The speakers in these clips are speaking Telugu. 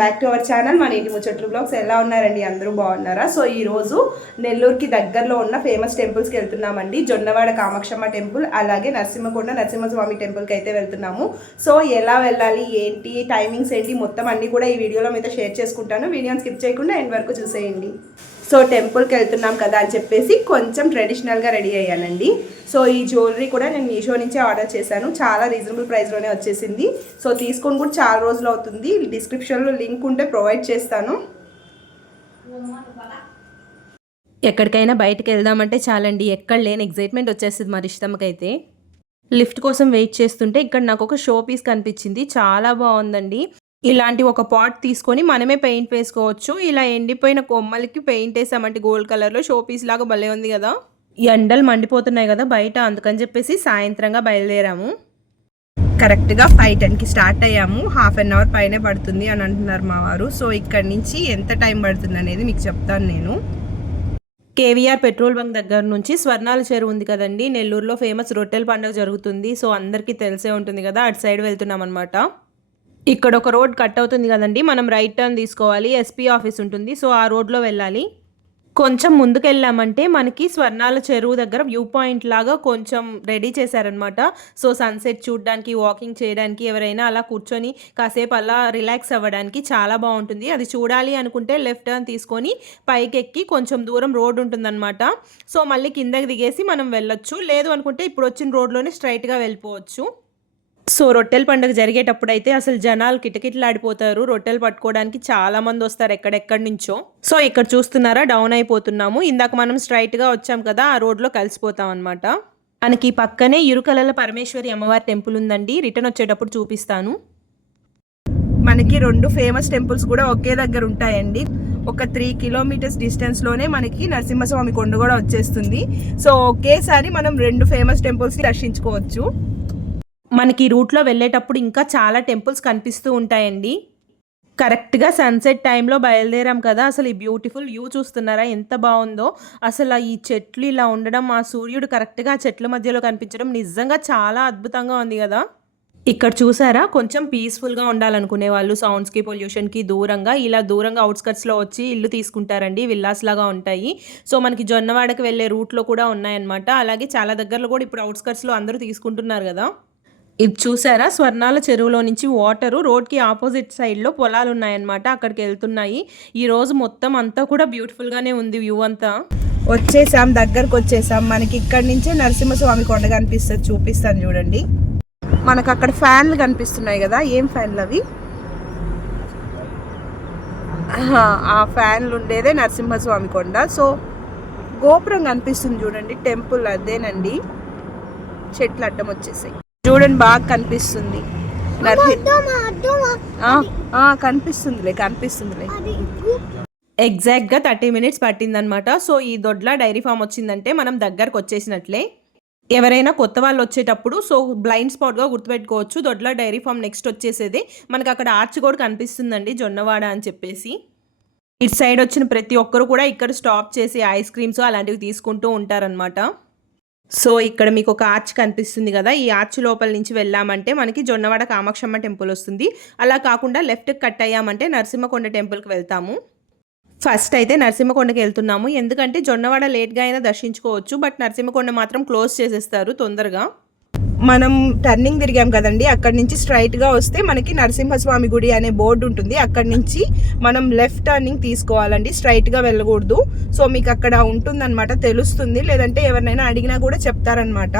బ్యాక్ టు అవర్ ఛానల్ మన ఇంటి ముచ్చట్లు బ్లాగ్స్ ఎలా ఉన్నారండి? అందరూ బాగున్నారా? సో ఈ రోజు నెల్లూరుకి దగ్గరలో ఉన్న ఫేమస్ టెంపుల్స్కి వెళ్తున్నామండి. జొన్నవాడ కామాక్షమ్మ టెంపుల్ అలాగే నరసింహకొండ నరసింహస్వామి టెంపుల్కి అయితే వెళ్తున్నాము. సో ఎలా వెళ్ళాలి? ఏంటి? టైమింగ్స్ ఏంటి? మొత్తం అన్నీ కూడా ఈ వీడియోలో మీతో షేర్ చేసుకుంటాను. వీడియోని స్కిప్ చేయకుండా ఎండ్ వరకు చూసేయండి. సో టెంపుల్కి వెళ్తున్నాం కదా అని చెప్పేసి కొంచెం ట్రెడిషనల్గా రెడీ అయ్యానండి. సో ఈ జ్యువెలరీ కూడా నేను మీషో నుంచే ఆర్డర్ చేశాను. చాలా రీజనబుల్ ప్రైస్లోనే వచ్చేసింది. సో తీసుకొని కూడా చాలా రోజులు అవుతుంది. డిస్క్రిప్షన్లో లింక్ ఉంటే ప్రొవైడ్ చేస్తాను. ఎక్కడికైనా బయటకు వెళ్దామంటే చాలండి. ఎక్కడ లేని ఎగ్జైట్మెంట్ వచ్చేస్తుంది మరి ఇష్టంకైతే లిఫ్ట్ కోసం వెయిట్ చేస్తుంటే ఇక్కడ నాకు ఒక షో పీస్ కనిపించింది. చాలా బాగుందండి. ఇలాంటి ఒక పాట్ తీసుకొని మనమే పెయింట్ వేసుకోవచ్చు. ఇలా ఎండిపోయిన కొమ్మలకి పెయింట్ వేసామంటే గోల్డ్ కలర్లో షో పీస్ లాగా భలే ఉంది కదా. ఈ ఎండలు మండిపోతున్నాయి కదా బయట అందుకని చెప్పేసి సాయంత్రంగా బయలుదేరాము. కరెక్ట్గా ఫైవ్ టెన్కి స్టార్ట్ అయ్యాము. హాఫ్ అన్ అవర్ పైనే పడుతుంది అని అంటున్నారు మా వారు. సో ఇక్కడ నుంచి ఎంత టైం పడుతుంది అనేది మీకు చెప్తాను నేను. కేవీఆర్ పెట్రోల్ బంక్ దగ్గర నుంచి స్వర్ణాల చెరువు ఉంది కదండి. నెల్లూరులో ఫేమస్ రొట్టెల పండుగ జరుగుతుంది. సో అందరికీ తెలిసే ఉంటుంది కదా. అటు సైడ్ వెళ్తున్నాం అనమాట ఇక్కడ ఒక రోడ్ కట్ అవుతుంది కదండి మనం రైట్ టర్న్ తీసుకోవాలి ఎస్పీ ఆఫీస్ ఉంటుంది సో ఆ రోడ్లో వెళ్ళాలి. కొంచెం ముందుకు వెళ్ళామంటే మనకి స్వర్ణాల చెరువు దగ్గర వ్యూ పాయింట్ లాగా కొంచెం రెడీ చేశారనమాట సో సన్సెట్ చూడడానికి వాకింగ్ చేయడానికి ఎవరైనా అలా కూర్చొని కాసేపు అలా రిలాక్స్ అవ్వడానికి చాలా బాగుంటుంది. అది చూడాలి అనుకుంటే లెఫ్ట్ టర్న్ తీసుకొని పైకి ఎక్కి కొంచెం దూరం రోడ్ ఉంటుందన్నమాట. సో మళ్ళీ కిందకి దిగేసి మనం వెళ్ళొచ్చు. లేదు అనుకుంటే ఇప్పుడు వచ్చిన రోడ్లోనే స్ట్రైట్గా వెళ్ళిపోవచ్చు. సో రొట్టెల పండుగ జరిగేటప్పుడు అయితే అసలు జనాలు కిటకిటలాడిపోతారు. రొట్టెలు పట్టుకోవడానికి చాలా మంది వస్తారు ఎక్కడెక్కడి నుంచో. సో ఇక్కడ చూస్తున్నారా డౌన్ అయిపోతున్నాము. ఇందాక మనం స్ట్రైట్గా వచ్చాం కదా ఆ రోడ్లో కలిసిపోతాం అనమాట మనకి పక్కనే ఇరుకలల పరమేశ్వరి అమ్మవారి టెంపుల్ ఉందండి. రిటర్న్ వచ్చేటప్పుడు చూపిస్తాను. మనకి రెండు ఫేమస్ టెంపుల్స్ కూడా ఒకే దగ్గర ఉంటాయండి. ఒక త్రీ కిలోమీటర్స్ డిస్టెన్స్లోనే మనకి నరసింహస్వామి కొండ కూడా వచ్చేస్తుంది. సో ఒకేసారి మనం రెండు ఫేమస్ టెంపుల్స్ని దర్శించుకోవచ్చు. మనకి రూట్లో వెళ్ళేటప్పుడు ఇంకా చాలా టెంపుల్స్ కనిపిస్తూ ఉంటాయండి. కరెక్ట్గా సన్సెట్ టైంలో బయలుదేరాం కదా అసలు ఈ బ్యూటిఫుల్ వ్యూ చూస్తున్నారా ఎంత బాగుందో. అసలు ఈ చెట్లు ఇలా ఉండడం ఆ సూర్యుడు కరెక్ట్గా ఆ చెట్ల మధ్యలో కనిపించడం నిజంగా చాలా అద్భుతంగా ఉంది కదా. ఇక్కడ చూసారా కొంచెం పీస్ఫుల్గా ఉండాలనుకునే వాళ్ళు సౌండ్స్కి పొల్యూషన్కి దూరంగా ఇలా దూరంగా అవుట్స్కట్స్లో వచ్చి ఇల్లు తీసుకుంటారండి విల్లాస్ లాగా ఉంటాయి. సో మనకి జొన్నవాడకి వెళ్ళే రూట్లో కూడా ఉన్నాయన్నమాట. అలాగే చాలా దగ్గరలో కూడా ఇప్పుడు అవుట్స్కట్స్లో అందరూ తీసుకుంటున్నారు కదా. ఇది చూసారా? స్వర్ణాల చెరువులో నుంచి వాటరు రోడ్కి ఆపోజిట్ సైడ్లో పొలాలు ఉన్నాయన్నమాట అక్కడికి వెళ్తున్నాయి ఈ రోజు మొత్తం అంతా కూడా బ్యూటిఫుల్గానే ఉంది వ్యూ అంతా. వచ్చేసాం దగ్గరకు వచ్చేసాం మనకి ఇక్కడి నుంచే నరసింహస్వామి కొండ కనిపిస్తుంది. చూపిస్తాను చూడండి. మనకు అక్కడ ఫ్యాన్లు కనిపిస్తున్నాయి కదా. ఏం ఫ్యాన్లు అవి? ఆ ఫ్యాన్లు ఉండేదే నరసింహస్వామి కొండ. సో గోపురం కనిపిస్తుంది చూడండి. టెంపుల్ అదేనండి. చెట్లు అడ్డం వచ్చేసాయి. చూడండి బాగా కనిపిస్తుంది. కనిపిస్తుందిలే కనిపిస్తుందిలే. ఎగ్జాక్ట్గా థర్టీ మినిట్స్ పట్టిందనమాట సో ఈ దొడ్ల డైరీ ఫామ్ వచ్చిందంటే మనం దగ్గరకు వచ్చేసినట్లే. ఎవరైనా కొత్త వాళ్ళు వచ్చేటప్పుడు సో బ్లైండ్ స్పాట్గా గుర్తుపెట్టుకోవచ్చు దొడ్ల డైరీ ఫామ్ నెక్స్ట్ వచ్చేసేది. మనకి అక్కడ ఆర్చ్ కూడా కనిపిస్తుందండి జొన్నవాడ అని చెప్పేసి. ఇటు సైడ్ వచ్చిన ప్రతి ఒక్కరు కూడా ఇక్కడ స్టాప్ చేసి ఐస్ క్రీమ్స్ అలాంటివి తీసుకుంటూ ఉంటారనమాట సో ఇక్కడ మీకు ఒక ఆర్చ్ కనిపిస్తుంది కదా. ఈ ఆర్చ్ లోపల నుంచి వెళ్ళామంటే మనకి జొన్నవాడ కామాక్షమ్మ టెంపుల్ వస్తుంది. అలా కాకుండా లెఫ్ట్కి కట్ అయ్యామంటే నరసింహకొండ టెంపుల్కి వెళ్తాము. ఫస్ట్ అయితే నరసింహకొండకి వెళ్తున్నాము. ఎందుకంటే జొన్నవాడ లేట్గా అయినా దర్శించుకోవచ్చు. బట్ నరసింహకొండ మాత్రం క్లోజ్ చేసేస్తారు తొందరగా. మనం టర్నింగ్ తిరిగాం కదండి అక్కడి నుంచి స్ట్రైట్గా వస్తే మనకి నరసింహస్వామి గుడి అనే బోర్డు ఉంటుంది. అక్కడి నుంచి మనం లెఫ్ట్ టర్నింగ్ తీసుకోవాలండి స్ట్రైట్గా వెళ్ళకూడదు. సో మీకు అక్కడ ఉంటుందన్నమాట తెలుస్తుంది. లేదంటే ఎవరినైనా అడిగినా కూడా చెప్తారనమాట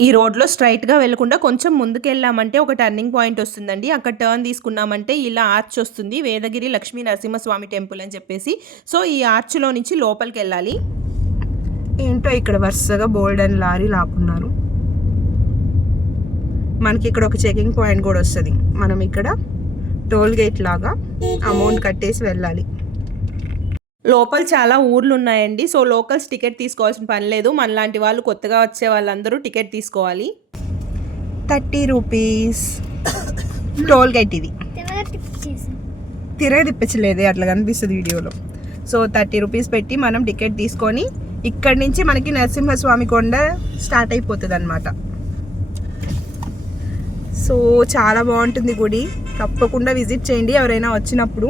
ఈ రోడ్లో స్ట్రైట్గా వెళ్ళకుండా కొంచెం ముందుకు వెళ్ళామంటే ఒక టర్నింగ్ పాయింట్ వస్తుందండి. అక్కడ టర్న్ తీసుకున్నామంటే ఇలా ఆర్చ్ వస్తుంది. వేదగిరి లక్ష్మీ నరసింహస్వామి టెంపుల్ అని చెప్పేసి. సో ఈ ఆర్చ్లో నుంచి లోపలికి వెళ్ళాలి. ఏంటో ఇక్కడ వరుసగా బోల్డ్ అండ్ లారీ లాపున్నారు మనకి ఇక్కడ ఒక చెకింగ్ పాయింట్ కూడా వస్తుంది. మనం ఇక్కడ టోల్ గేట్ లాగా అమౌంట్ కట్టేసి వెళ్ళాలి. లోపల చాలా ఊర్లు ఉన్నాయండి. సో లోకల్స్ టికెట్ తీసుకోవాల్సిన పని లేదు. మనలాంటి వాళ్ళు కొత్తగా వచ్చే వాళ్ళందరూ టికెట్ తీసుకోవాలి. థర్టీ రూపీస్ టోల్ గేట్ ఇది. తిరగ తిప్పించలేదు అట్లా కనిపిస్తుంది వీడియోలో. సో థర్టీ రూపీస్ పెట్టి మనం టికెట్ తీసుకొని ఇక్కడి నుంచి మనకి నరసింహస్వామి కొండ స్టార్ట్ అయిపోతుంది అనమాట సో చాలా బాగుంటుంది గుడి. తప్పకుండా విజిట్ చేయండి ఎవరైనా వచ్చినప్పుడు.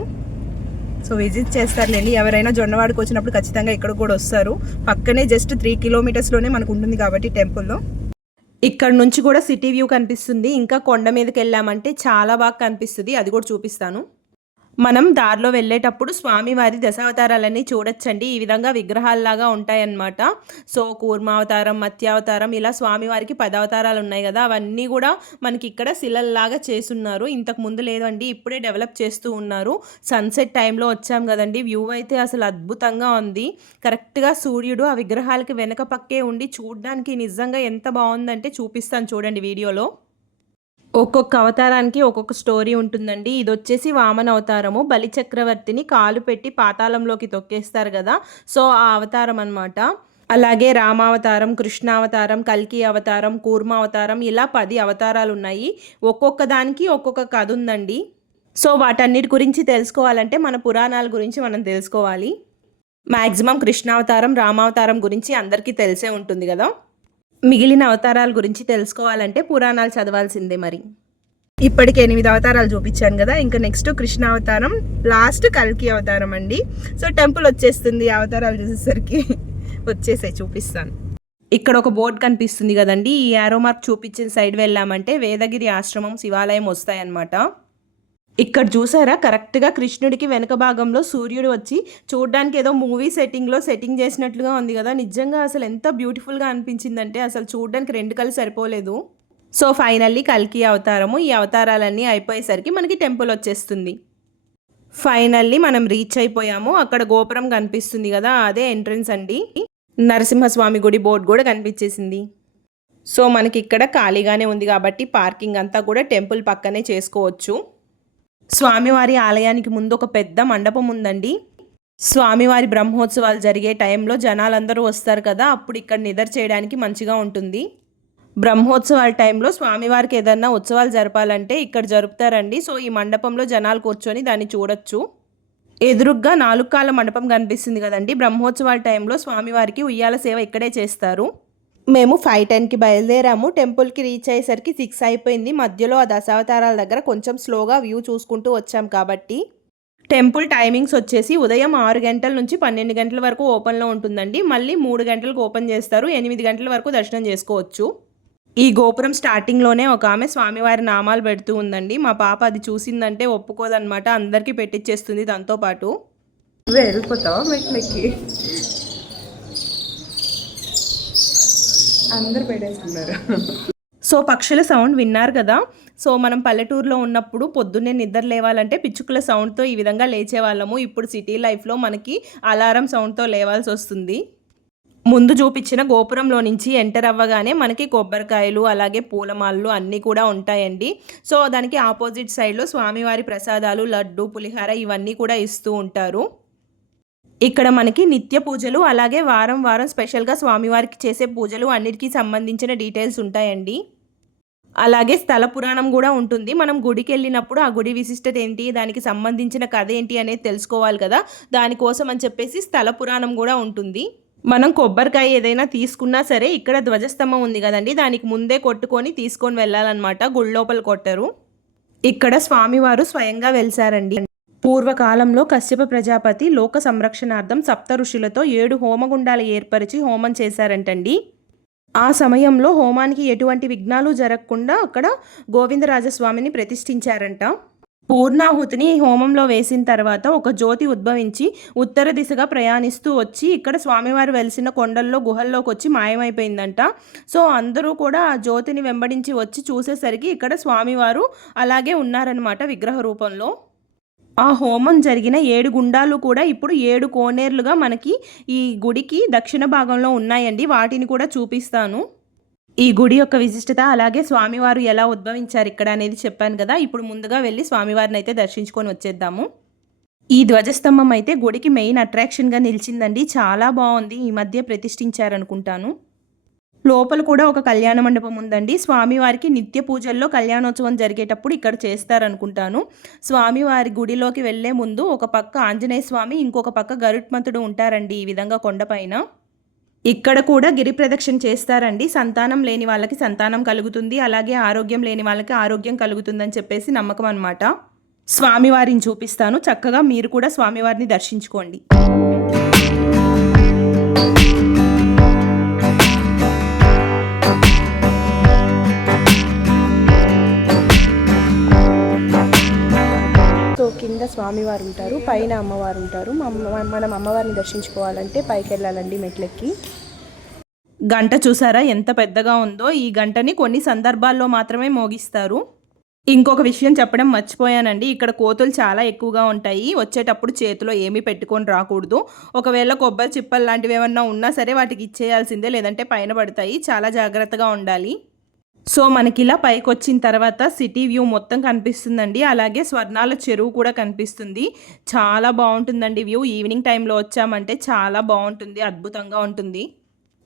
సో విజిట్ చేస్తారులేండి. ఎవరైనా జొన్నవాడికి వచ్చినప్పుడు ఖచ్చితంగా ఇక్కడ కూడా వస్తారు. పక్కనే జస్ట్ త్రీ కిలోమీటర్స్లోనే మనకు ఉంటుంది కాబట్టి టెంపుల్లో ఇక్కడ నుంచి కూడా సిటీ వ్యూ కనిపిస్తుంది. ఇంకా కొండ మీదకి వెళ్ళామంటే చాలా బాగా కనిపిస్తుంది. అది కూడా చూపిస్తాను. మనం దారిలో వెళ్ళేటప్పుడు స్వామివారి దశావతారాలన్నీ చూడొచ్చండి. ఈ విధంగా విగ్రహాల్లాగా ఉంటాయన్నమాట. సో కూర్మావతారం మత్స్యావతారం ఇలా స్వామివారికి పదవతారాలు ఉన్నాయి కదా. అవన్నీ కూడా మనకి ఇక్కడ శిలల్లాగా చేస్తున్నారు ఇంతకు ముందు లేదండి ఇప్పుడే డెవలప్ చేస్తూ ఉన్నారు. సన్సెట్ టైంలో వచ్చాం కదండి. వ్యూ అయితే అసలు అద్భుతంగా ఉంది. కరెక్ట్గా సూర్యుడు ఆ విగ్రహాలకి వెనక పక్కే ఉండి చూడడానికి నిజంగా ఎంత బాగుందంటే చూపిస్తాను చూడండి వీడియోలో. ఒక్కొక్క అవతారానికి ఒక్కొక్క స్టోరీ ఉంటుందండి. ఇది వచ్చేసి వామన అవతారము. బలి చక్రవర్తిని కాలు పెట్టి పాతాళంలోకి తొక్కేస్తారు కదా. సో ఆ అవతారం అన్నమాట. అలాగే రామావతారం కృష్ణావతారం కల్కి అవతారం కూర్మ అవతారం ఇలా పది అవతారాలు ఉన్నాయి. ఒక్కొక్క దానికి ఒక్కొక్క కథ ఉందండి. సో వాటన్నిటి గురించి తెలుసుకోవాలంటే మన పురాణాల గురించి మనం తెలుసుకోవాలి. మ్యాక్సిమం కృష్ణావతారం రామావతారం గురించి అందరికీ తెలిసే ఉంటుంది కదా. మిగిలిన అవతారాల గురించి తెలుసుకోవాలంటే పురాణాలు చదవాల్సిందే మరి. ఇప్పటికి ఎనిమిది అవతారాలు చూపించాను కదా ఇంకా నెక్స్ట్ కృష్ణ అవతారం లాస్ట్ కల్కి అవతారం అండి. సో టెంపుల్ వచ్చేస్తుంది అవతారాలు చూసేసరికి. వచ్చేసాయి చూపిస్తాను. ఇక్కడ ఒక బోర్డు కనిపిస్తుంది కదండి ఈ యారో మార్క్ చూపించిన సైడ్ వెళ్ళామంటే వేదగిరి ఆశ్రమం శివాలయం వస్తాయన్నమాట. ఇక్కడ చూసారా? కరెక్ట్గా కృష్ణుడికి వెనక భాగంలో సూర్యుడు వచ్చి చూడడానికి ఏదో మూవీ సెట్టింగ్లో సెట్టింగ్ చేసినట్లుగా ఉంది కదా? నిజంగా అసలు ఎంత బ్యూటిఫుల్గా అనిపించిందంటే అసలు చూడడానికి రెండు కళ్ళు సరిపోలేదు. సో ఫైనల్లీ కల్కి అవతారము. ఈ అవతారాలన్నీ అయిపోయేసరికి మనకి టెంపుల్ వచ్చేస్తుంది. ఫైనల్లీ మనం రీచ్ అయిపోయాము. అక్కడ గోపురం కనిపిస్తుంది కదా? అదే ఎంట్రన్స్ అండి. నరసింహస్వామి గుడి బోర్డు కూడా కనిపించేసింది. సో మనకి ఇక్కడ ఖాళీగానే ఉంది కాబట్టి పార్కింగ్ అంతా కూడా టెంపుల్ పక్కనే చేసుకోవచ్చు. స్వామివారి ఆలయానికి ముందు ఒక పెద్ద మండపం ఉందండి. స్వామివారి బ్రహ్మోత్సవాలు జరిగే టైంలో జనాలందరూ వస్తారు కదా అప్పుడు ఇక్కడ నిద్ర చేయడానికి మంచిగా ఉంటుంది. బ్రహ్మోత్సవాల టైంలో స్వామివారికి ఏదన్నా ఉత్సవాలు జరపాలంటే ఇక్కడ జరుపుతారండి. సో ఈ మండపంలో జనాలు కూర్చొని దాన్ని చూడొచ్చు. ఎదురుగ్గా నాలుగు కాల మండపం కనిపిస్తుంది కదండి. బ్రహ్మోత్సవాల టైంలో స్వామివారికి ఉయ్యాల సేవ ఇక్కడే చేస్తారు. మేము ఫైవ్ టెన్కి బయలుదేరాము. టెంపుల్కి రీచ్ అయ్యేసరికి సిక్స్ అయిపోయింది. మధ్యలో ఆ దశావతారాల దగ్గర కొంచెం స్లోగా వ్యూ చూసుకుంటూ వచ్చాం కాబట్టి. టెంపుల్ టైమింగ్స్ వచ్చేసి ఉదయం ఆరు గంటల నుంచి పన్నెండు గంటల వరకు ఓపెన్లో ఉంటుందండి. మళ్ళీ మూడు గంటలకు ఓపెన్ చేస్తారు. ఎనిమిది గంటల వరకు దర్శనం చేసుకోవచ్చు. ఈ గోపురం స్టార్టింగ్లోనే ఒక ఆమె స్వామివారి నామాలు పెడుతూ ఉందండి. మా పాప అది చూసిందంటే ఒప్పుకోదనమాట అందరికీ పెట్టించేస్తుంది దాంతోపాటు వెళ్ళిపోతావా? మెట్లకి అందరు పెట్టేసుకున్నారు. సో పక్షుల సౌండ్ విన్నారు కదా. సో మనం పల్లెటూరులో ఉన్నప్పుడు పొద్దున్నే నిద్ర లేవాలంటే పిచ్చుకల సౌండ్తో ఈ విధంగా లేచేవాళ్ళము. ఇప్పుడు సిటీ లైఫ్లో మనకి అలారం సౌండ్తో లేవాల్సి వస్తుంది. ముందు చూపించిన గోపురంలో నుంచి ఎంటర్ అవ్వగానే మనకి కొబ్బరికాయలు అలాగే పూలమాలలు అన్నీ కూడా ఉంటాయండి. సో దానికి ఆపోజిట్ సైడ్లో స్వామివారి ప్రసాదాలు లడ్డు పులిహార ఇవన్నీ కూడా ఇస్తూ ఉంటారు. ఇక్కడ మనకి నిత్య పూజలు అలాగే వారం వారం స్పెషల్గా స్వామివారికి చేసే పూజలు అన్నిటికీ సంబంధించిన డీటెయిల్స్ ఉంటాయండి. అలాగే స్థల పురాణం కూడా ఉంటుంది. మనం గుడికి వెళ్ళినప్పుడు ఆ గుడి విశిష్టత ఏంటి దానికి సంబంధించిన కథ ఏంటి అనేది తెలుసుకోవాలి కదా. దానికోసం అని చెప్పేసి స్థల పురాణం కూడా ఉంటుంది. మనం కొబ్బరికాయ ఏదైనా తీసుకున్నా సరే ఇక్కడ ధ్వజస్తంభం ఉంది కదండి దానికి ముందే కొట్టుకొని తీసుకొని వెళ్ళాలన్నమాట. గుడి లోపల కొట్టరు. ఇక్కడ స్వామివారు స్వయంగా వెలిసారండి. పూర్వకాలంలో కశ్యప ప్రజాపతి లోక సంరక్షణార్థం సప్త ఋషులతో ఏడు హోమగుండాలు ఏర్పరిచి హోమం చేశారంటండి. ఆ సమయంలో హోమానికి ఎటువంటి విఘ్నాలు జరగకుండా అక్కడ గోవిందరాజస్వామిని ప్రతిష్ఠించారంట. పూర్ణాహుతిని హోమంలో వేసిన తర్వాత ఒక జ్యోతి ఉద్భవించి ఉత్తర దిశగా ప్రయాణిస్తూ వచ్చి ఇక్కడ స్వామివారు వెలిసిన కొండల్లో గుహల్లోకి వచ్చి మాయమైపోయిందంట. సో అందరూ కూడా ఆ జ్యోతిని వెంబడించి వచ్చి చూసేసరికి ఇక్కడ స్వామివారు అలాగే ఉన్నారనమాట విగ్రహ రూపంలో. ఆ హోమం జరిగిన ఏడు గుండాలు కూడా ఇప్పుడు ఏడు కోనేర్లుగా మనకి ఈ గుడికి దక్షిణ భాగంలో ఉన్నాయండి. వాటిని కూడా చూపిస్తాను. ఈ గుడి యొక్క విశిష్టత అలాగే స్వామివారు ఎలా ఉద్భవించారు ఇక్కడ అనేది చెప్పాను కదా. ఇప్పుడు ముందుగా వెళ్ళి స్వామివారిని అయితే దర్శించుకొని వచ్చేద్దాము. ఈ ధ్వజస్తంభం అయితే గుడికి మెయిన్ అట్రాక్షన్గా నిలిచిందండి. చాలా బాగుంది. ఈ మధ్య ప్రతిష్ఠించారనుకుంటాను. లోపల కూడా ఒక కళ్యాణ మండపం ఉందండి. స్వామివారికి నిత్య పూజల్లో కళ్యాణోత్సవం జరిగేటప్పుడు ఇక్కడ చేస్తారనుకుంటాను. స్వామివారి గుడిలోకి వెళ్ళే ముందు ఒక పక్క ఆంజనేయ స్వామి ఇంకొక పక్క గరుత్మంతుడు ఉంటారండి ఈ విధంగా కొండపైన ఇక్కడ కూడా గిరి ప్రదక్షిణ చేస్తారండి. సంతానం లేని వాళ్ళకి సంతానం కలుగుతుంది. అలాగే ఆరోగ్యం లేని వాళ్ళకి ఆరోగ్యం కలుగుతుందని చెప్పేసి నమ్మకం అనమాట స్వామివారిని చూపిస్తాను. చక్కగా మీరు కూడా స్వామివారిని దర్శించుకోండి. స్వామివారు ఉంటారు పైన అమ్మవారు ఉంటారు. మనం అమ్మవారిని దర్శించుకోవాలంటే పైకి వెళ్ళాలండి మెట్లెక్కి. గంట చూసారా ఎంత పెద్దగా ఉందో? ఈ గంటని కొన్ని సందర్భాల్లో మాత్రమే మోగిస్తారు. ఇంకొక విషయం చెప్పడం మర్చిపోయానండి. ఇక్కడ కోతులు చాలా ఎక్కువగా ఉంటాయి. వచ్చేటప్పుడు చేతిలో ఏమీ పెట్టుకొని రాకూడదు. ఒకవేళ కొబ్బరి చిప్పలు లాంటివి ఏమన్నా ఉన్నా సరే వాటికి ఇచ్చేయాల్సిందే లేదంటే పైన పడతాయి. చాలా జాగ్రత్తగా ఉండాలి. సో మనకి ఇలా పైకి వచ్చిన తర్వాత సిటీ వ్యూ మొత్తం కనిపిస్తుందండి. అలాగే స్వర్ణాల చెరువు కూడా కనిపిస్తుంది. చాలా బాగుంటుందండి వ్యూ. ఈవినింగ్ టైంలో వచ్చామంటే చాలా బాగుంటుంది. అద్భుతంగా ఉంటుంది.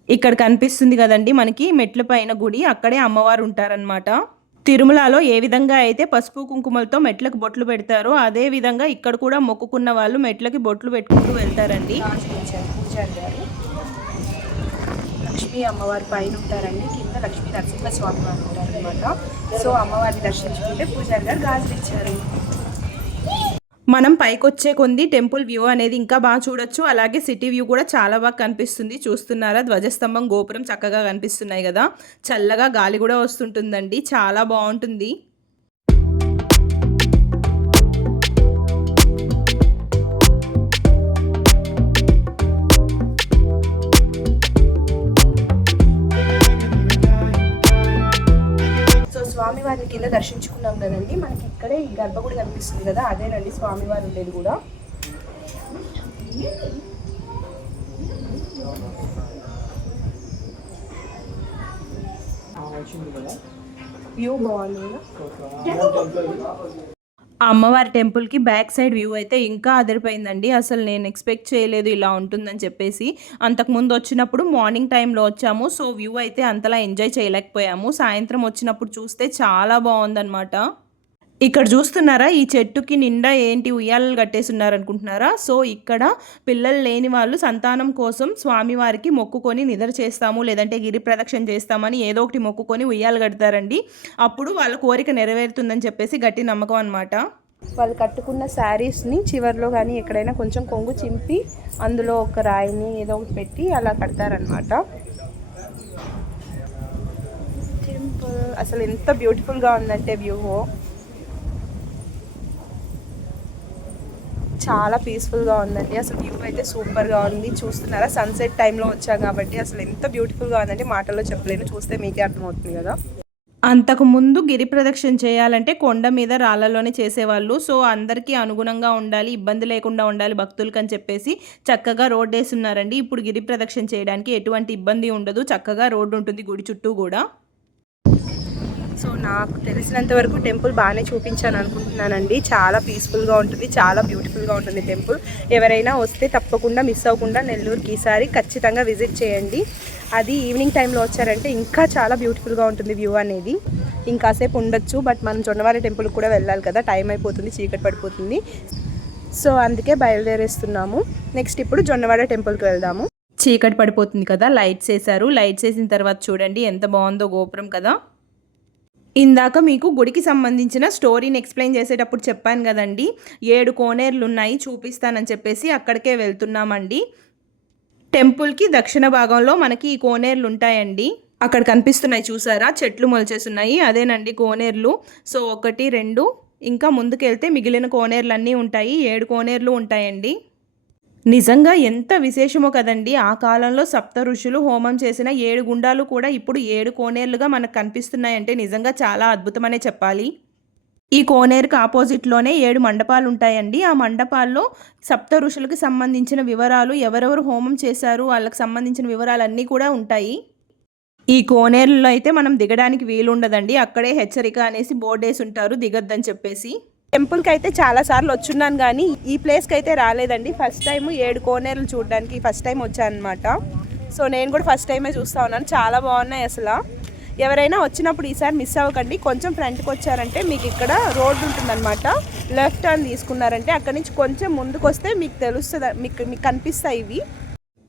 ఇక్కడ కనిపిస్తుంది కదండి మనకి మెట్ల పైన గుడి. అక్కడే అమ్మవారు ఉంటారనమాట తిరుమలలో ఏ విధంగా అయితే పసుపు కుంకుమలతో మెట్లకు బొట్లు పెడతారో అదే విధంగా ఇక్కడ కూడా మొక్కుకున్న వాళ్ళు మెట్లకి బొట్లు పెట్టుకుంటూ వెళ్తారండి. పూజారి గారు. లక్ష్మీ అమ్మవారి పైన ఉంటారండి. కింద లక్ష్మీ నరసింహస్వామి వారు ఉంటారనమాట సో అమ్మవారిని దర్శించుకుంటే పూజారి గారు గాజులు ఇచ్చారు. మనం పైకొచ్చే కొంది టెంపుల్ వ్యూ అనేది ఇంకా బాగా చూడొచ్చు. అలాగే సిటీ వ్యూ కూడా చాలా బాగా కనిపిస్తుంది. చూస్తున్నారా? ధ్వజస్తంభం గోపురం చక్కగా కనిపిస్తున్నాయి కదా. చల్లగా గాలి కూడా వస్తుంటుందండి. చాలా బాగుంటుంది. కింద దర్శించుకున్నాం కదండి. మనకి ఇక్కడే ఈ గర్భగుడి కనిపిస్తుంది కదా అదేనండి స్వామివారి ఉండేది కూడా. వ్యూ బాగుంది కదా. ఆ అమ్మవారి టెంపుల్కి బ్యాక్ సైడ్ వ్యూ అయితే ఇంకా అదిరిపోయిందండి. అసలు నేను ఎక్స్పెక్ట్ చేయలేదు ఇలా ఉంటుందని చెప్పేసి. అంతకుముందు వచ్చినప్పుడు మార్నింగ్ టైంలో వచ్చాము. సో వ్యూ అయితే అంతలా ఎంజాయ్ చేయలేకపోయాము. సాయంత్రం వచ్చినప్పుడు చూస్తే చాలా బాగుందన్నమాట. ఇక్కడ చూస్తున్నారా ఈ చెట్టుకి నిండా ఏంటి ఉయ్యాలలు కట్టేస్తున్నారు అనుకుంటున్నారా సో ఇక్కడ పిల్లలు లేని వాళ్ళు సంతానం కోసం స్వామివారికి మొక్కుకొని నిద్ర చేస్తాము లేదంటే గిరి ప్రదక్షిణ చేస్తామని ఏదో ఒకటి మొక్కుకొని ఉయ్యాలు కడతారండి. అప్పుడు వాళ్ళ కోరిక నెరవేరుతుందని చెప్పేసి గట్టి నమ్మకం అనమాట వాళ్ళు కట్టుకున్న శారీస్ని చివర్లో కానీ ఎక్కడైనా కొంచెం కొంగు చింపి అందులో ఒక రాయిని ఏదో ఒకటి పెట్టి అలా కడతారనమాట టెంపుల్ అసలు ఎంత బ్యూటిఫుల్గా ఉందంటే వ్యూ చాలా పీస్ఫుల్గా ఉందండి. అసలు వ్యూ అయితే సూపర్గా ఉంది. చూస్తున్నారా? సన్సెట్ టైంలో వచ్చాం కాబట్టి అసలు ఎంత బ్యూటిఫుల్గా ఉందంటే మాటల్లో చెప్పలేను. చూస్తే మీకే అర్థమవుతుంది కదా? అంతకు ముందు గిరి ప్రదక్షిణ చేయాలంటే కొండ మీద రాళ్ళలోనే చేసేవాళ్ళు. సో అందరికీ అనుగుణంగా ఉండాలి ఇబ్బంది లేకుండా ఉండాలి భక్తులకు అని చెప్పేసి చక్కగా రోడ్ వేసి ఉన్నారండి ఇప్పుడు గిరి ప్రదక్షిణ చేయడానికి ఎటువంటి ఇబ్బంది ఉండదు. చక్కగా రోడ్డు ఉంటుంది గుడి చుట్టూ కూడా. సో నాకు తెలిసినంత వరకు టెంపుల్ బాగానే చూపించాను అనుకుంటున్నానండి. చాలా పీస్ఫుల్గా ఉంటుంది చాలా బ్యూటిఫుల్గా ఉంటుంది టెంపుల్. ఎవరైనా వస్తే తప్పకుండా మిస్ అవ్వకుండా నెల్లూరుకి ఈసారి ఖచ్చితంగా విజిట్ చేయండి. అది ఈవినింగ్ టైంలో వచ్చారంటే ఇంకా చాలా బ్యూటిఫుల్గా ఉంటుంది వ్యూ అనేది. ఇంకాసేపు ఉండొచ్చు బట్ మనం జొన్నవారి టెంపుల్కి కూడా వెళ్ళాలి కదా టైం అయిపోతుంది చీకటి పడిపోతుంది. సో అందుకే బయలుదేరేస్తున్నాము. నెక్స్ట్ ఇప్పుడు జొన్నవాడ టెంపుల్కి వెళ్దాము. చీకటి పడిపోతుంది కదా లైట్స్ వేసారు లైట్స్ వేసిన తర్వాత చూడండి ఎంత బాగుందో గోపురం కదా. ఇందాక మీకు గుడికి సంబంధించిన స్టోరీని ఎక్స్ప్లెయిన్ చేసేటప్పుడు చెప్పాను కదండి. ఏడు కోనేరులు ఉన్నాయి చూపిస్తానని చెప్పేసి అక్కడికే వెళ్తున్నామండి. టెంపుల్కి దక్షిణ భాగంలో మనకి ఈ కోనేరులు ఉంటాయండి అక్కడ కనిపిస్తున్నాయి చూసారా? చెట్లు మొలిచేస్తున్నాయి అదేనండి కోనేరులు. సో ఒకటి రెండు ఇంకా ముందుకెళ్తే మిగిలిన కోనేరులన్నీ ఉంటాయి. ఏడు కోనేరులు ఉంటాయండి. నిజంగా ఎంత విశేషమో కదండి. ఆ కాలంలో సప్త ఋషులు హోమం చేసిన ఏడు గుండాలు కూడా ఇప్పుడు ఏడు కోనేరులుగా మనకు కనిపిస్తున్నాయంటే నిజంగా చాలా అద్భుతమనే చెప్పాలి. ఈ కోనేరుకి ఆపోజిట్లోనే ఏడు మండపాలు ఉంటాయండి. ఆ మండపాల్లో సప్త ఋషులకు సంబంధించిన వివరాలు ఎవరెవరు హోమం చేశారు వాళ్ళకి సంబంధించిన వివరాలన్నీ కూడా ఉంటాయి. ఈ కోనేరులో అయితే మనం దిగడానికి వీలు ఉండదండి అక్కడే హెచ్చరిక అనేసి బోర్డు వేసి ఉంటారు దిగద్దని చెప్పేసి. టెంపుల్కి అయితే చాలా సార్లు వచ్చున్నాను కానీ ఈ ప్లేస్కి అయితే రాలేదండి. ఫస్ట్ టైం ఏడు కోనేరులు చూడడానికి ఫస్ట్ టైం వచ్చాను అనమాట సో నేను కూడా ఫస్ట్ టైమే చూస్తా ఉన్నాను. చాలా బాగున్నాయి అసలు. ఎవరైనా వచ్చినప్పుడు ఈసారి మిస్ అవ్వకండి. కొంచెం ఫ్రంట్కి వచ్చారంటే మీకు ఇక్కడ రోడ్డు ఉంటుందన్నమాట. లెఫ్ట్ టర్న్ తీసుకున్నారంటే అక్కడి నుంచి కొంచెం ముందుకు వస్తే మీకు తెలుస్తుంది మీకు మీకు కనిపిస్తాయి ఇవి.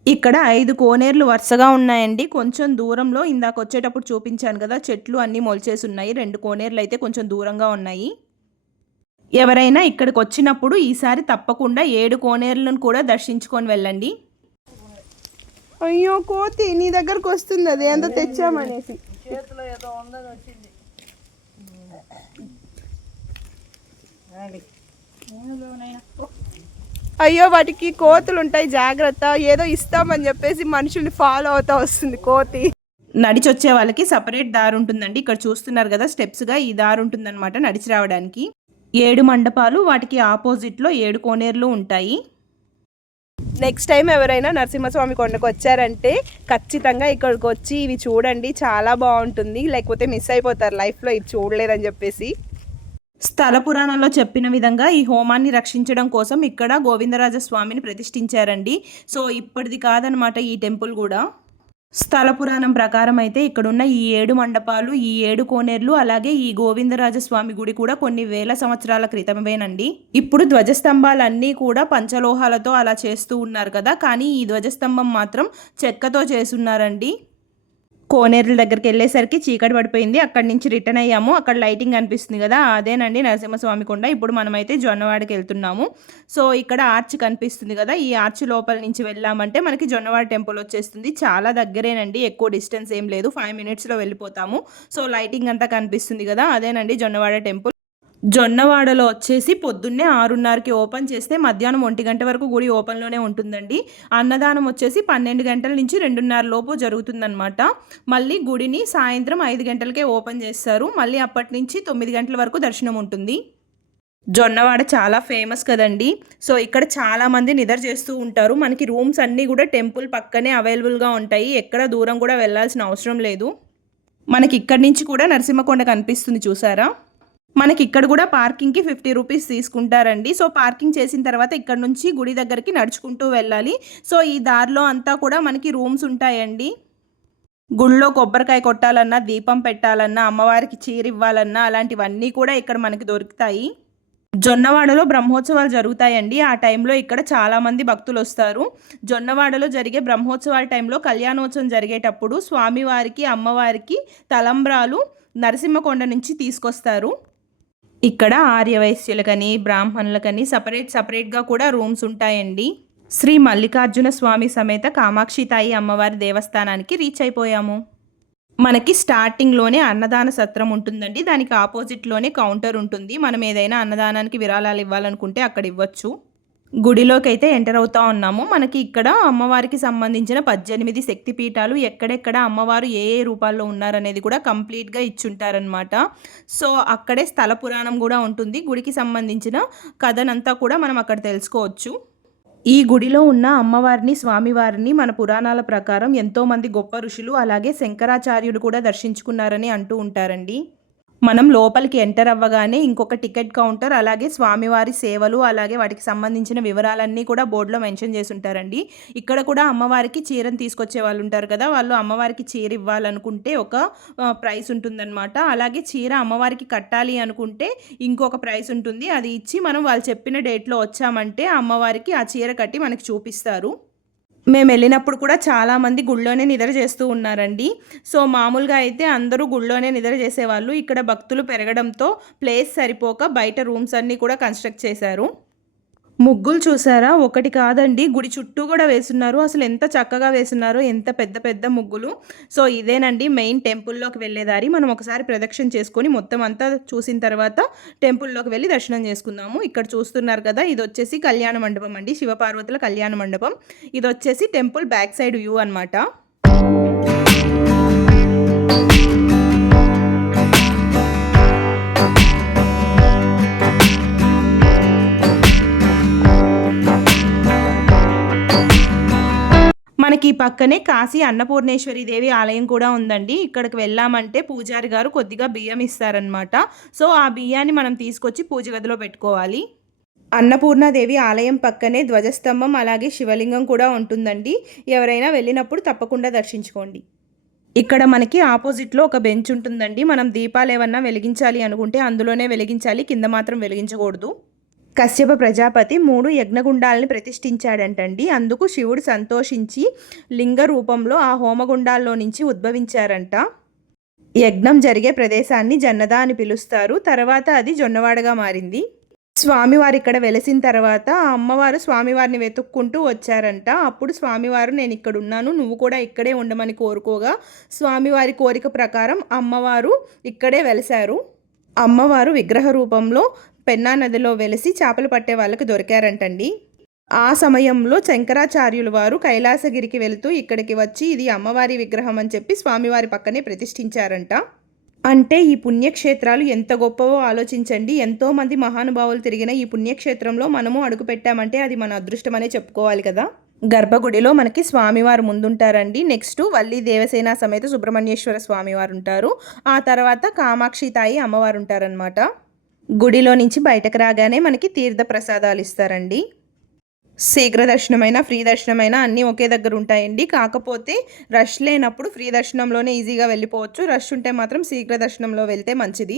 ఇక్కడ ఐదు కోనేర్లు వరుసగా ఉన్నాయండి. కొంచెం దూరంలో ఇందాక వచ్చేటప్పుడు చూపించాను కదా చెట్లు అన్నీ మొలిచేసి ఉన్నాయి. రెండు కోనేర్లు అయితే కొంచెం దూరంగా ఉన్నాయి. ఎవరైనా ఇక్కడికి వచ్చినప్పుడు ఈసారి తప్పకుండా ఏడు కోనేర్లను కూడా దర్శించుకొని వెళ్ళండి. అయ్యో కోతి నీ దగ్గరకు వస్తుంది అది. ఏందో తెచ్చామనేసి అయ్యో వాటికి కోతులు ఉంటాయి జాగ్రత్త. ఏదో ఇస్తామని చెప్పేసి మనుషుల్ని ఫాలో అవుతా వస్తుంది కోతి. నడిచొచ్చే వాళ్ళకి సపరేట్ దారి ఉంటుందండి ఇక్కడ చూస్తున్నారు కదా స్టెప్స్గా ఈ దారి ఉంటుందన్నమాట నడిచి రావడానికి. ఏడు మండపాలు వాటికి ఆపోజిట్లో ఏడు కోనేర్లు ఉంటాయి. నెక్స్ట్ టైం ఎవరైనా నరసింహస్వామి కొండకు వచ్చారంటే ఖచ్చితంగా ఇక్కడికి వచ్చి ఇవి చూడండి చాలా బాగుంటుంది. లేకపోతే మిస్ అయిపోతారు లైఫ్లో ఇది చూడలేదని చెప్పేసి. స్థల పురాణంలో చెప్పిన విధంగా ఈ హోమాన్ని రక్షించడం కోసం ఇక్కడ గోవిందరాజ స్వామిని ప్రతిష్ఠించారండి. సో ఇప్పటిది కాదనమాట ఈ టెంపుల్ కూడా. స్థల పురాణం ప్రకారం అయితే ఇక్కడున్న ఈ ఏడు మండపాలు ఈ ఏడు కోనేర్లు అలాగే ఈ గోవిందరాజ స్వామి గుడి కూడా కొన్ని వేల సంవత్సరాల క్రితమేనండి. ఇప్పుడు ధ్వజస్తంభాలన్నీ కూడా పంచలోహాలతో అలా చేస్తూ ఉన్నారు కదా కానీ ఈ ధ్వజస్తంభం మాత్రం చెక్కతో చేసున్నారండి కోనేరుల దగ్గరికి వెళ్ళేసరికి చీకటి పడిపోయింది. అక్కడి నుంచి రిటర్న్ అయ్యాము. అక్కడ లైటింగ్ అనిపిస్తుంది కదా? అదేనండి నరసింహస్వామి కొండ. ఇప్పుడు మనమైతే జొన్నవాడకి వెళ్తున్నాము. సో ఇక్కడ ఆర్చ్ కనిపిస్తుంది కదా? ఈ ఆర్చ్ లోపల నుంచి వెళ్ళామంటే మనకి జొన్నవాడ టెంపుల్ వచ్చేస్తుంది. చాలా దగ్గరేనండి. ఎక్కువ డిస్టెన్స్ ఏం లేదు. ఫైవ్ మినిట్స్లో వెళ్ళిపోతాము. సో లైటింగ్ అంతా కనిపిస్తుంది కదా? అదేనండి జొన్నవాడ టెంపుల్. జొన్నవాడలో వచ్చేసి పొద్దున్నే ఆరున్నరకి ఓపెన్ చేస్తే మధ్యాహ్నం ఒంటి గంట వరకు గుడి ఓపెన్లోనే ఉంటుందండి. అన్నదానం వచ్చేసి పన్నెండు గంటల నుంచి రెండున్నర లోపు జరుగుతుందన్నమాట. మళ్ళీ గుడిని సాయంత్రం ఐదు గంటలకే ఓపెన్ చేస్తారు. మళ్ళీ అప్పటి నుంచి తొమ్మిది గంటల వరకు దర్శనం ఉంటుంది. జొన్నవాడ చాలా ఫేమస్ కదండి. సో ఇక్కడ చాలామంది నిద్ర చేస్తూ ఉంటారు. మనకి రూమ్స్ అన్నీ కూడా టెంపుల్ పక్కనే అవైలబుల్గా ఉంటాయి. ఎక్కడ దూరం కూడా వెళ్ళాల్సిన అవసరం లేదు. మనకి ఇక్కడి నుంచి కూడా నరసింహకొండ కనిపిస్తుంది చూసారా? మనకి ఇక్కడ కూడా పార్కింగ్కి ఫిఫ్టీ రూపీస్ తీసుకుంటారండి. సో పార్కింగ్ చేసిన తర్వాత ఇక్కడ నుంచి గుడి దగ్గరికి నడుచుకుంటూ వెళ్ళాలి. సో ఈ దారిలో అంతా కూడా మనకి రూమ్స్ ఉంటాయండి. గుళ్ళో కొబ్బరికాయ కొట్టాలన్నా దీపం పెట్టాలన్నా అమ్మవారికి చీర ఇవ్వాలన్నా అలాంటివన్నీ కూడా ఇక్కడ మనకి దొరుకుతాయి. జొన్నవాడలో బ్రహ్మోత్సవాలు జరుగుతాయండి. ఆ టైంలో ఇక్కడ చాలామంది భక్తులు వస్తారు. జొన్నవాడలో జరిగే బ్రహ్మోత్సవాల టైంలో కళ్యాణోత్సవం జరిగేటప్పుడు స్వామివారికి అమ్మవారికి తలంబ్రాలు నరసింహకొండ నుంచి తీసుకొస్తారు. ఇక్కడ ఆర్యవైశ్యులకని బ్రాహ్మణులకని సపరేట్ సపరేట్గా కూడా రూమ్స్ ఉంటాయండి. శ్రీ మల్లికార్జున స్వామి సమేత కామాక్షి తాయి అమ్మవారి దేవస్థానానికి రీచ్ అయిపోయాము. మనకి స్టార్టింగ్లోనే అన్నదాన సత్రం ఉంటుందండి. దానికి ఆపోజిట్లోనే కౌంటర్ ఉంటుంది. మనం ఏదైనా అన్నదానానికి విరాళాలు ఇవ్వాలనుకుంటే అక్కడ ఇవ్వచ్చు. గుడిలోకి అయితే ఎంటర్ అవుతా ఉన్నాము. మనకి ఇక్కడ అమ్మవారికి సంబంధించిన పద్దెనిమిది శక్తిపీఠాలు ఎక్కడెక్కడ అమ్మవారు ఏ ఏ రూపాల్లో ఉన్నారనేది కూడా కంప్లీట్గా ఇచ్చుంటారనమాట సో అక్కడే స్థల పురాణం కూడా ఉంటుంది. గుడికి సంబంధించిన కథనంతా కూడా మనం అక్కడ తెలుసుకోవచ్చు. ఈ గుడిలో ఉన్న అమ్మవారిని స్వామివారిని మన పురాణాల ప్రకారం ఎంతోమంది గొప్ప ఋషులు అలాగే శంకరాచార్యుడు కూడా దర్శించుకున్నారని అంటూ ఉంటారండి. మనం లోపలికి ఎంటర్ అవ్వగానే ఇంకొక టికెట్ కౌంటర్ అలాగే స్వామివారి సేవలు అలాగే వాటికి సంబంధించిన వివరాలన్నీ కూడా బోర్డులో మెన్షన్ చేసి ఉంటారండి ఇక్కడ కూడా అమ్మవారికి చీరను తీసుకొచ్చే వాళ్ళు ఉంటారు కదా వాళ్ళు అమ్మవారికి చీర ఇవ్వాలనుకుంటే ఒక ప్రైస్ ఉంటుందన్నమాట. అలాగే చీర అమ్మవారికి కట్టాలి అనుకుంటే ఇంకొక ప్రైస్ ఉంటుంది. అది ఇచ్చి మనం వాళ్ళు చెప్పిన డేట్లో వచ్చామంటే అమ్మవారికి ఆ చీర కట్టి మనకి చూపిస్తారు. మేము వెళ్ళినప్పుడు కూడా చాలామంది గుళ్ళోనే నిద్ర చేస్తూ ఉన్నారండి. సో మామూలుగా అయితే అందరూ గుళ్ళోనే నిద్ర చేసేవాళ్ళు. ఇక్కడ భక్తులు పెరగడంతో ప్లేస్ సరిపోక బయట రూమ్స్ అన్నీ కూడా కన్స్ట్రక్ట్ చేశారు. ముగ్గులు చూసారా? ఒకటి కాదండి. గుడి చుట్టూ కూడా వేసున్నారు. అసలు ఎంత చక్కగా వేసున్నారో ఎంత పెద్ద పెద్ద ముగ్గులు. సో ఇదేనండి మెయిన్ టెంపుల్లోకి వెళ్ళేదారి మనం ఒకసారి ప్రదక్షిణ చేసుకొని మొత్తం అంతా చూసిన తర్వాత టెంపుల్లోకి వెళ్ళి దర్శనం చేసుకుందాము. ఇక్కడ చూస్తున్నారు కదా ఇది వచ్చేసి కళ్యాణ మండపం అండి. శివపార్వతుల కళ్యాణ మండపం. ఇది వచ్చేసి టెంపుల్ బ్యాక్ సైడ్ వ్యూ అనమాట మనకి ఈ పక్కనే కాశీ అన్నపూర్ణేశ్వరి దేవి ఆలయం కూడా ఉందండి. ఇక్కడికి వెళ్ళామంటే పూజారి గారు కొద్దిగా బియ్యం ఇస్తారనమాట సో ఆ బియ్యాన్ని మనం తీసుకొచ్చి పూజ గదిలో పెట్టుకోవాలి. అన్నపూర్ణాదేవి ఆలయం పక్కనే ధ్వజస్తంభం అలాగే శివలింగం కూడా ఉంటుందండి. ఎవరైనా వెళ్ళినప్పుడు తప్పకుండా దర్శించుకోండి. ఇక్కడ మనకి ఆపోజిట్లో ఒక బెంచ్ ఉంటుందండి. మనం దీపాలు ఏమన్నా వెలిగించాలి అనుకుంటే అందులోనే వెలిగించాలి కింద మాత్రం వెలిగించకూడదు. కశ్యప ప్రజాపతి మూడు యజ్ఞగుండాలని ప్రతిష్ఠించాడంటండి. అందుకు శివుడు సంతోషించి లింగ రూపంలో ఆ హోమగుండాల్లో నుంచి ఉద్భవించారంట. యజ్ఞం జరిగే ప్రదేశాన్ని జన్నద అని పిలుస్తారు. తర్వాత అది జొన్నవాడగా మారింది. స్వామివారు ఇక్కడ వెలిసిన తర్వాత ఆ అమ్మవారు స్వామివారిని వెతుక్కుంటూ వచ్చారంట. అప్పుడు స్వామివారు నేను ఇక్కడ ఉన్నాను నువ్వు కూడా ఇక్కడే ఉండమని కోరుకోగా స్వామివారి కోరిక ప్రకారం అమ్మవారు ఇక్కడే వెలిశారు. అమ్మవారు విగ్రహ రూపంలో పెన్నా నదిలో వెలిసి చేపలు పట్టే వాళ్ళకి దొరికారంటండి. ఆ సమయంలో శంకరాచార్యులు వారు కైలాసగిరికి వెళుతూ ఇక్కడికి వచ్చి ఇది అమ్మవారి విగ్రహం అని చెప్పి స్వామివారి పక్కనే ప్రతిష్ఠించారంట. అంటే ఈ పుణ్యక్షేత్రాలు ఎంత గొప్పవో ఆలోచించండి. ఎంతో మంది మహానుభావులు తిరిగిన ఈ పుణ్యక్షేత్రంలో మనము అడుగు పెట్టామంటే అది మన అదృష్టమనే చెప్పుకోవాలి కదా. గర్భగుడిలో మనకి స్వామివారు ముందుంటారండి. నెక్స్ట్ వల్లి దేవసేన సమేత సుబ్రహ్మణ్యేశ్వర స్వామివారు ఉంటారు. ఆ తర్వాత కామాక్షి తాయి అమ్మవారు ఉంటారనమాట గుడిలో నుంచి బయటకు రాగానే మనకి తీర్థ ప్రసాదాలు ఇస్తారండి. శీఘ్ర దర్శనమైన ఫ్రీ దర్శనమైన అన్నీ ఒకే దగ్గర ఉంటాయండి. కాకపోతే రష్ లేనప్పుడు ఫ్రీ దర్శనంలోనే ఈజీగా వెళ్ళిపోవచ్చు. రష్ ఉంటే మాత్రం శీఘ్ర దర్శనంలో వెళ్తే మంచిది.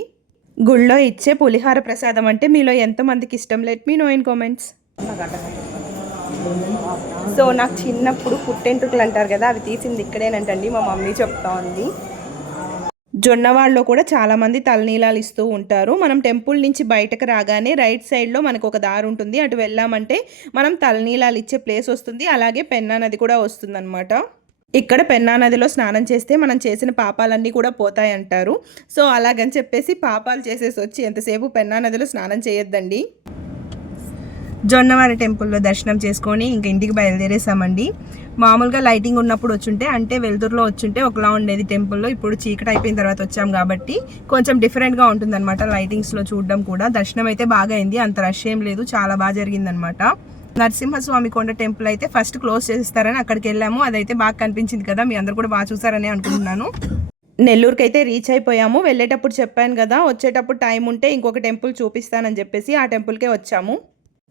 గుళ్ళో ఇచ్చే పులిహార ప్రసాదం అంటే మీలో ఎంతమందికి ఇష్టం? Let me know in comments so నాకు చిన్నప్పుడు పుట్టెంట్రుకలు అంటారు కదా అవి తీసింది ఇక్కడేనంటండి మా మమ్మీ చెప్తా ఉంది జొన్నవాడలో కూడా చాలామంది తలనీలాలు ఇస్తూ ఉంటారు. మనం టెంపుల్ నుంచి బయటకు రాగానే రైట్ సైడ్లో మనకు ఒక దారి ఉంటుంది. అటు వెళ్ళామంటే మనం తలనీలాలు ఇచ్చే ప్లేస్ వస్తుంది. అలాగే పెన్నా నది కూడా వస్తుందన్నమాట. ఇక్కడ పెన్నా నదిలో స్నానం చేస్తే మనం చేసిన పాపాలన్నీ కూడా పోతాయంటారు. సో అలాగని చెప్పేసి పాపాలు చేసేసి వచ్చి ఎంతసేపు పెన్నా నదిలో స్నానం చేయొద్దండి. జొన్నవాడ టెంపుల్లో దర్శనం చేసుకొని ఇంక ఇంటికి బయలుదేరేసామండి. మామూలుగా లైటింగ్ ఉన్నప్పుడు వచ్చుంటే అంటే వెలుతురులో వచ్చుంటే ఒకలా ఉండేది టెంపుల్లో. ఇప్పుడు చీకటి అయిపోయిన తర్వాత వచ్చాం కాబట్టి కొంచెం డిఫరెంట్గా ఉంటుందన్నమాట లైటింగ్స్లో చూడడం కూడా. దర్శనం అయితే బాగా అయింది అంత రష్ ఏం లేదు చాలా బాగా జరిగిందనమాట నరసింహస్వామి కొండ టెంపుల్ అయితే ఫస్ట్ క్లోజ్ చేస్తారని అక్కడికి వెళ్ళాము. అదైతే బాగా కనిపించింది కదా మీ అందరు కూడా బాగా చూసారని అనుకుంటున్నాను. నెల్లూరుకి అయితే రీచ్ అయిపోయాము. వెళ్ళేటప్పుడు చెప్పాను కదా వచ్చేటప్పుడు టైం ఉంటే ఇంకొక టెంపుల్ చూపిస్తానని చెప్పేసి ఆ టెంపుల్కే వచ్చాము.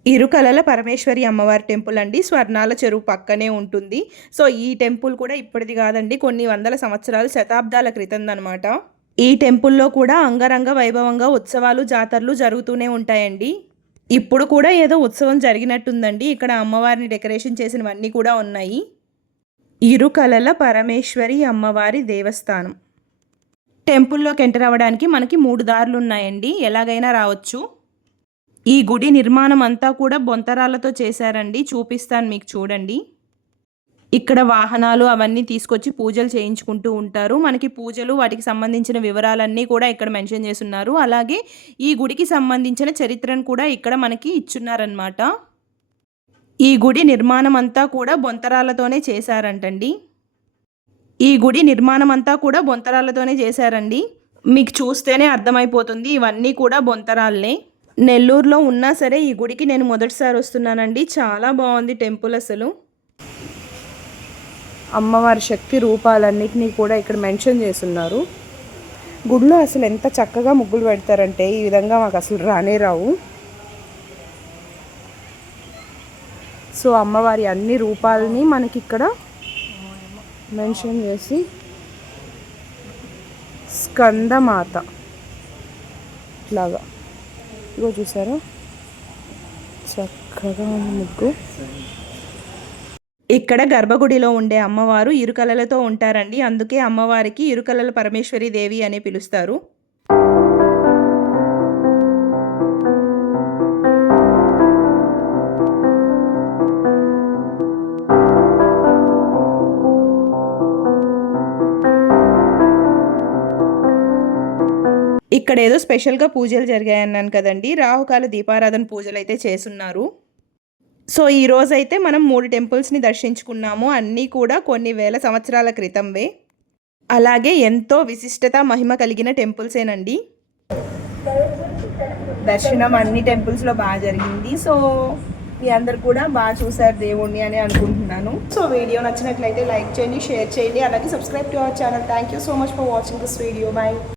ఇరుకలల పరమేశ్వరి అమ్మవారి టెంపుల్ అండి. స్వర్ణాల చెరువు పక్కనే ఉంటుంది. సో ఈ టెంపుల్ కూడా ఇప్పటిది కాదండి. కొన్ని వందల సంవత్సరాలు శతాబ్దాల క్రితం అనమాట ఈ టెంపుల్లో కూడా అంగరంగ వైభవంగా ఉత్సవాలు జాతరలు జరుగుతూనే ఉంటాయండి. ఇప్పుడు కూడా ఏదో ఉత్సవం జరిగినట్టుందండి. ఇక్కడ అమ్మవారిని డెకరేషన్ చేసినవన్నీ కూడా ఉన్నాయి. ఇరుకలల పరమేశ్వరి అమ్మవారి దేవస్థానం. టెంపుల్లోకి ఎంటర్ అవ్వడానికి మనకి మూడు దారులు ఉన్నాయండి ఎలాగైనా రావచ్చు. ఈ గుడి నిర్మాణం అంతా కూడా బొంతరాలతో చేశారండి. చూపిస్తాను మీకు చూడండి. ఇక్కడ వాహనాలు అవన్నీ తీసుకొచ్చి పూజలు చేయించుకుంటూ ఉంటారు. మనకి పూజలు వాటికి సంబంధించిన వివరాలన్నీ కూడా ఇక్కడ మెన్షన్ చేస్తున్నారు. అలాగే ఈ గుడికి సంబంధించిన చరిత్రను కూడా ఇక్కడ మనకి ఇచ్చున్నారనమాట ఈ గుడి నిర్మాణం అంతా కూడా బొంతరాలతోనే చేశారంటండి. ఈ గుడి నిర్మాణం అంతా కూడా బొంతరాలతోనే చేశారండి. మీకు చూస్తేనే అర్థమైపోతుంది. ఇవన్నీ కూడా బొంతరాలనే. నెల్లూరులో ఉన్నా సరే ఈ గుడికి నేను మొదటిసారి వస్తున్నానండి. చాలా బాగుంది టెంపుల్ అసలు. అమ్మవారి శక్తి రూపాలన్నిటినీ కూడా ఇక్కడ మెన్షన్ చేస్తున్నారు. గుడిలో అసలు ఎంత చక్కగా ముగ్గులు పెడతారంటే ఈ విధంగా మాకు అసలు రానే రావు. సో అమ్మవారి అన్ని రూపాలని మనకి ఇక్కడ మెన్షన్ చేసి స్కందమాత ఇట్లాగా ఇగో చూసారా? చక్కగా ఉంది ముగ్గు. ఇక్కడ గర్భగుడిలో ఉండే అమ్మవారు ఇరుకలలతో ఉంటారండి. అందుకే అమ్మవారికి ఇరుకలల పరమేశ్వరి దేవి అని పిలుస్తారు. ఇక్కడ ఏదో స్పెషల్గా పూజలు జరిగాయన్నాను కదండి. రాహుకాల దీపారాధన పూజలు అయితే చేసున్నారు సో ఈ రోజైతే మనం మూడు టెంపుల్స్ని దర్శించుకున్నాము. అన్నీ కూడా కొన్ని వేల సంవత్సరాల క్రితంవే. అలాగే ఎంతో విశిష్టత మహిమ కలిగిన టెంపుల్సేనండి. దర్శనం అన్ని టెంపుల్స్లో బాగా జరిగింది. సో మీ అందరు కూడా బాగా చూసారు దేవుణ్ణి అని అనుకుంటున్నాను. సో వీడియో నచ్చినట్లయితే లైక్ చేయండి షేర్ చేయండి. అలాగే subscribe to our channel. Thank you so much for watching this video. Bye